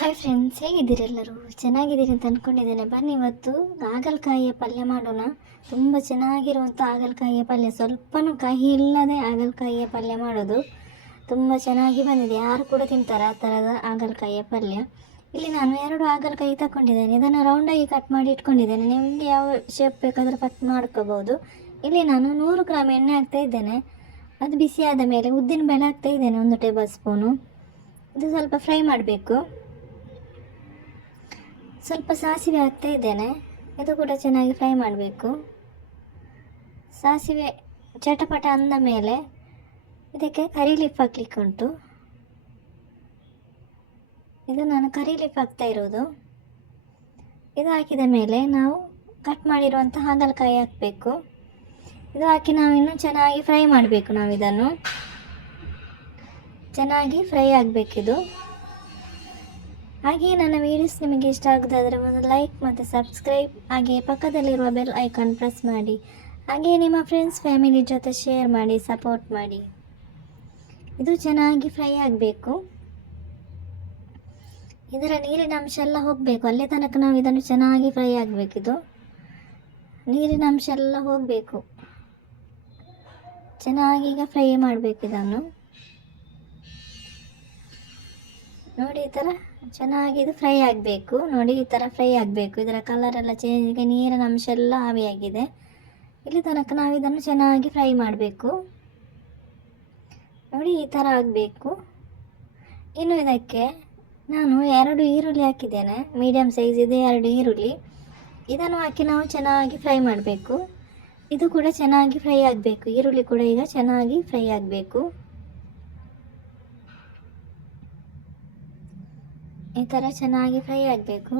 ಹೇಗಿದ್ದೀರಿ ಎಲ್ಲರೂ? ಚೆನ್ನಾಗಿದ್ದೀರಿ ಅಂತ ಅಂದ್ಕೊಂಡಿದ್ದೇನೆ ಬನ್ನಿ ಇವತ್ತು ಹಾಗಲಕಾಯಿಯ ಪಲ್ಯ ಮಾಡೋಣ. ತುಂಬ ಚೆನ್ನಾಗಿರುವಂಥ ಹಾಗಲಕಾಯಿಯ ಪಲ್ಯ. ಸ್ವಲ್ಪನೂ ಕಹಿ ಇಲ್ಲದೆ ಹಾಗಲಕಾಯಿಯ ಪಲ್ಯ ಮಾಡೋದು ತುಂಬ ಚೆನ್ನಾಗಿ ಬಂದಿದೆ. ಯಾರು ಕೂಡ ತಿಂತಾರೆ ಆ ಥರದ ಹಾಗಲಕಾಯಿಯ ಪಲ್ಯ. ಇಲ್ಲಿ ನಾನು ಎರಡು ಹಾಗಲಕಾಯಿ ತಗೊಂಡಿದ್ದೇನೆ. ಇದನ್ನು ರೌಂಡಾಗಿ ಕಟ್ ಮಾಡಿ ಇಟ್ಕೊಂಡಿದ್ದೇನೆ. ನಿಮಗೆ ಯಾವ ಶೇಪ್ ಬೇಕಾದರೂ ಕಟ್ ಮಾಡ್ಕೋಬೋದು. ಇಲ್ಲಿ ನಾನು ನೂರು ಗ್ರಾಮ್ ಎಣ್ಣೆ ಹಾಕ್ತಾ ಇದ್ದೇನೆ. ಅದು ಬಿಸಿಯಾದ ಮೇಲೆ ಉದ್ದಿನ ಬೇಳೆ ಹಾಕ್ತಾ ಇದ್ದೇನೆ. ಒಂದು ಟೇಬಲ್ ಸ್ಪೂನು ಇದು ಸ್ವಲ್ಪ ಫ್ರೈ ಮಾಡಬೇಕು. ಸ್ವಲ್ಪ ಸಾಸಿವೆ ಹಾಕ್ತಾ ಇದ್ದೇನೆ. ಇದು ಕೂಡ ಚೆನ್ನಾಗಿ ಫ್ರೈ ಮಾಡಬೇಕು. ಸಾಸಿವೆ ಚಟಪಟ ಅಂದ ಮೇಲೆ ಇದಕ್ಕೆ ಕರಿ ಲೀಫ್ ಹಾಕ್ಲಿಕ್ಕೆ ಇದು ನಾನು ಕರಿ ಲೀಫ್ ಹಾಕ್ತಾ ಇರೋದು. ಇದು ಹಾಕಿದ ಮೇಲೆ ನಾವು ಕಟ್ ಮಾಡಿರುವಂಥ ಹಾಗಲಕಾಯಿ ಹಾಕಬೇಕು. ಇದು ಹಾಕಿ ನಾವು ಇನ್ನೂ ಚೆನ್ನಾಗಿ ಫ್ರೈ ಮಾಡಬೇಕು ನಾವು ಇದನ್ನು ಚೆನ್ನಾಗಿ ಫ್ರೈ ಆಗಬೇಕಿದು. ಹಾಗೆಯೇ ನನ್ನ ವೀಡಿಯೋಸ್ ನಿಮಗೆ ಇಷ್ಟ ಆಗೋದಾದರೆ ಒಂದು ಲೈಕ್ ಮತ್ತು ಸಬ್ಸ್ಕ್ರೈಬ್ ಹಾಗೆ ಪಕ್ಕದಲ್ಲಿರುವ ಬೆಲ್ ಐಕಾನ್ ಪ್ರೆಸ್ ಮಾಡಿ. ಹಾಗೆಯೇ ನಿಮ್ಮ ಫ್ರೆಂಡ್ಸ್ ಫ್ಯಾಮಿಲಿ ಜೊತೆ ಶೇರ್ ಮಾಡಿ ಸಪೋರ್ಟ್ ಮಾಡಿ. ಇದು ಚೆನ್ನಾಗಿ ಫ್ರೈ ಆಗಬೇಕು. ಇದರ ನೀರಿನ ಅಂಶ ಎಲ್ಲ ಹೋಗಬೇಕು. ಅಲ್ಲಿ ತನಕ ನಾವು ಇದನ್ನು ಚೆನ್ನಾಗಿ ಫ್ರೈ ಆಗಬೇಕಿದು ನೀರಿನ ಅಂಶ ಎಲ್ಲ ಹೋಗಬೇಕು. ಚೆನ್ನಾಗಿ ಈಗ ಫ್ರೈ ಮಾಡಬೇಕು ಇದನ್ನು. ನೋಡಿ, ಈ ಥರ ಚೆನ್ನಾಗಿ ಇದು ಫ್ರೈ ಆಗಬೇಕು. ನೋಡಿ, ಈ ಥರ ಫ್ರೈ ಆಗಬೇಕು. ಇದರ ಕಲರ್ ಎಲ್ಲ ಚೇಂಜ್ ಈಗ ನೀರಿನ ಅಂಶ ಎಲ್ಲ ಆವಿಯಾಗಿದೆ ಇಲ್ಲಿ ತನಕ ನಾವು ಇದನ್ನು ಚೆನ್ನಾಗಿ ಫ್ರೈ ಮಾಡಬೇಕು. ನೋಡಿ, ಈ ಥರ ಆಗಬೇಕು. ಇನ್ನು ಇದಕ್ಕೆ ನಾನು ಎರಡು ಈರುಳ್ಳಿ ಹಾಕಿದ್ದೇನೆ. ಮೀಡಿಯಮ್ ಸೈಜ್ ಇದೆ, ಎರಡು ಈರುಳ್ಳಿ. ಇದನ್ನು ಹಾಕಿ ನಾವು ಚೆನ್ನಾಗಿ ಫ್ರೈ ಮಾಡಬೇಕು. ಇದು ಕೂಡ ಚೆನ್ನಾಗಿ ಫ್ರೈ ಆಗಬೇಕು. ಈರುಳ್ಳಿ ಕೂಡ ಈಗ ಚೆನ್ನಾಗಿ ಫ್ರೈ ಆಗಬೇಕು. ಈ ಥರ ಚೆನ್ನಾಗಿ ಫ್ರೈ ಆಗಬೇಕು.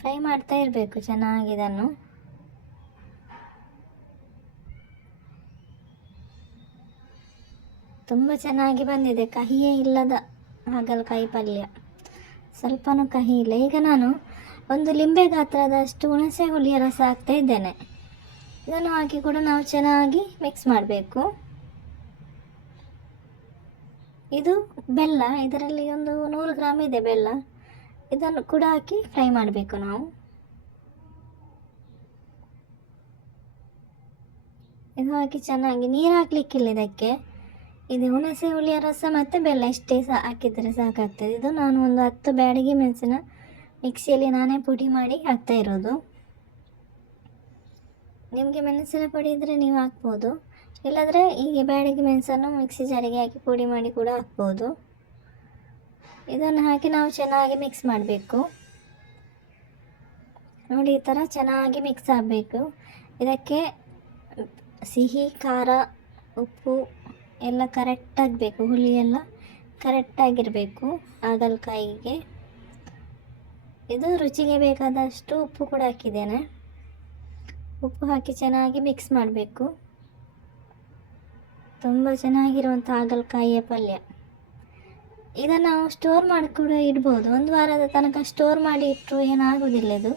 ಫ್ರೈ ಮಾಡ್ತಾ ಇರಬೇಕು ಚೆನ್ನಾಗಿ ಇದನ್ನು. ತುಂಬ ಚೆನ್ನಾಗಿ ಬಂದಿದೆ. ಕಹಿಯೇ ಇಲ್ಲದ ಹಾಗಲಕಾಯಿ ಪಲ್ಯ. ಸ್ವಲ್ಪನೂ ಕಹಿ ಇಲ್ಲ. ಈಗ ನಾನು ಒಂದು ಲಿಂಬೆ ಗಾತ್ರದಷ್ಟು ಹುಣಸೆ ಹುಳಿಯ ರಸ ಹಾಕ್ತಾ ಇದ್ದೇನೆ. ಇದನ್ನು ಹಾಕಿ ಕೂಡ ನಾವು ಚೆನ್ನಾಗಿ ಮಿಕ್ಸ್ ಮಾಡಬೇಕು. ಇದು ಬೆಲ್ಲ, ಇದರಲ್ಲಿ ಒಂದು ನೂರು ಗ್ರಾಮ್ ಇದೆ ಬೆಲ್ಲ. ಇದನ್ನು ಕೂಡ ಹಾಕಿ ಫ್ರೈ ಮಾಡಬೇಕು ನಾವು. ಇದು ಹಾಕಿ ಚೆನ್ನಾಗಿ ನೀರು ಹಾಕ್ಲಿಕ್ಕಿಲ್ಲ ಇದಕ್ಕೆ. ಇದು ಹುಣಸೆ ಹುಳಿಯ ರಸ ಮತ್ತು ಬೆಲ್ಲ, ಇಷ್ಟೇ ಸಹ ಹಾಕಿದರೆ ಸಾಕಾಗ್ತದೆ. ಇದು ನಾನು ಒಂದು ಹತ್ತು ಬ್ಯಾಡಿಗೆ ಮೆಣಸಿನ ಮಿಕ್ಸಿಯಲ್ಲಿ ನಾನೇ ಪುಡಿ ಮಾಡಿ ಹಾಕ್ತಾ ಇರೋದು. ನಿಮಗೆ ಮೆಣಸಿನ ಪುಡಿ ಇದ್ದರೆ ನೀವು ಹಾಕ್ಬೋದು. ಇಲ್ಲಾಂದರೆ ಹೀಗೆ ಬ್ಯಾಡಗಿ ಮೆಣಸನ್ನು ಮಿಕ್ಸಿ ಜಾರಿಗೆ ಹಾಕಿ ಪುಡಿ ಮಾಡಿ ಕೂಡ ಹಾಕ್ಬೋದು. ಇದನ್ನು ಹಾಕಿ ನಾವು ಚೆನ್ನಾಗಿ ಮಿಕ್ಸ್ ಮಾಡಬೇಕು. ನೋಡಿ, ಈ ಥರ ಚೆನ್ನಾಗಿ ಮಿಕ್ಸ್ ಆಗಬೇಕು. ಇದಕ್ಕೆ ಸಿಹಿ, ಖಾರ, ಉಪ್ಪು ಎಲ್ಲ ಕರೆಕ್ಟಾಗಬೇಕು ಹುಳಿ ಎಲ್ಲ ಕರೆಕ್ಟಾಗಿರಬೇಕು ಹಾಗಲಕಾಯಿಗೆ. ಇದು ರುಚಿಗೆ ಬೇಕಾದಷ್ಟು ಉಪ್ಪು ಕೂಡ ಹಾಕಿದ್ದೇನೆ. ಉಪ್ಪು ಹಾಕಿ ಚೆನ್ನಾಗಿ ಮಿಕ್ಸ್ ಮಾಡಬೇಕು. ತುಂಬ ಚೆನ್ನಾಗಿರುವಂಥ ಹಾಗಲಕಾಯಿಯ ಪಲ್ಯ. ಇದನ್ನು ನಾವು ಸ್ಟೋರ್ ಮಾಡಿ ಕೂಡ ಇಡ್ಬೋದು. ಒಂದು ವಾರದ ತನಕ ಸ್ಟೋರ್ ಮಾಡಿ ಇಟ್ಟರು ಏನಾಗೋದಿಲ್ಲ ಇದು.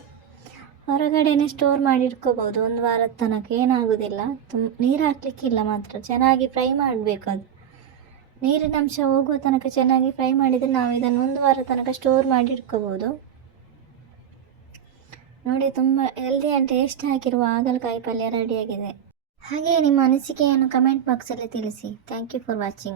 ಹೊರಗಡೆನೇ ಸ್ಟೋರ್ ಮಾಡಿ ಇಟ್ಕೋಬೋದು. ಒಂದು ವಾರದ ತನಕ ಏನಾಗೋದಿಲ್ಲ. ತುಂಬ ನೀರು ಹಾಕ್ಲಿಕ್ಕಿಲ್ಲ ಮಾತ್ರ. ಚೆನ್ನಾಗಿ ಫ್ರೈ ಮಾಡಬೇಕು ಅದು. ನೀರಿನ ಅಂಶ ಹೋಗುವ ತನಕ ಚೆನ್ನಾಗಿ ಫ್ರೈ ಮಾಡಿದರೆ ನಾವು ಇದನ್ನು ಒಂದು ವಾರ ತನಕ ಸ್ಟೋರ್ ಮಾಡಿ ಇಟ್ಕೋಬೋದು. ನೋಡಿ, ತುಂಬ ಹೆಲ್ದಿ ಆ್ಯಂಡ್ ಟೇಸ್ಟ್ ಹಾಕಿರುವ ಹಾಗಲಕಾಯಿ ಪಲ್ಯ ರೆಡಿಯಾಗಿದೆ ಹಾಗೆಯೇ ನಿಮ್ಮ ಅನಿಸಿಕೆಯನ್ನು ಕಮೆಂಟ್ ಬಾಕ್ಸಲ್ಲಿ ತಿಳಿಸಿ. Thank you for watching